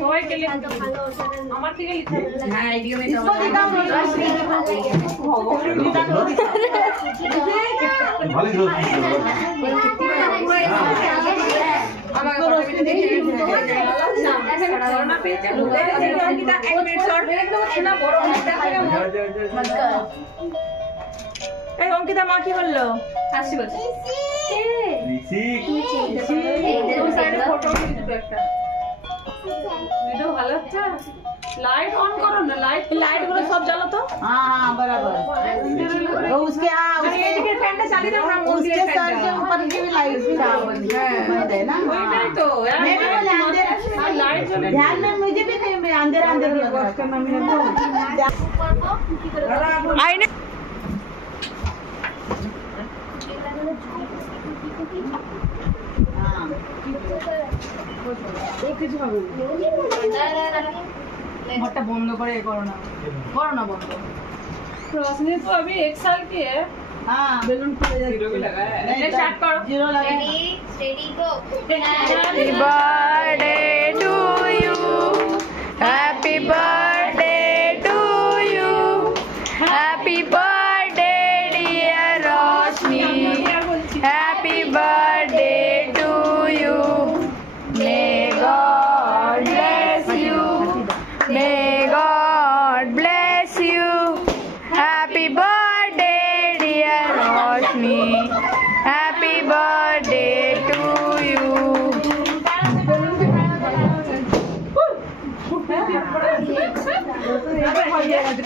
সবাইকে লিখতে আমার থেকে লিখতে হ্যাঁ এইদিকে আমি ভালোই রোজ আমার কবিতা দেখে করোনা পেয়েছে অঙ্কিতা 1 মিনিট শর্ট শোনা বড় অঙ্কিতা এই অঙ্কিতা মা কি বললো হাসি বলছে ফটো দুটো একটা ভিডিও ভালো হচ্ছে लाइट ऑन करो ना लाइट गुलो सब जलो तो हां बराबर तो उसके ये देखिए फैनটা চালিয়ে দাও আমরা उसके सर के ऊपर की भी लाइट भी है ना वही तो यार लाइट जले ध्यान में मुझे भी नहीं मैं अंदर अंदर लगा करना मैं आईने हां एक কিছু হবে मोटा बंद करे करो ना बंद रोशनी तो अभी 1 साल की है हां बैलून खुले जा जीरो भी लगा है नहीं स्टार्ट करो जीरो लगा ready go happy birthday to you happy birthday to you happy birthday dear Roshni happy birthday to you may God bless you May God bless you. Happy birthday, dear Roshni. Happy birthday to you.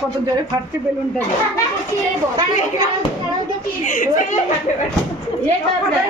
কত জোরে ফাটছে বেলুনটা ये कर दे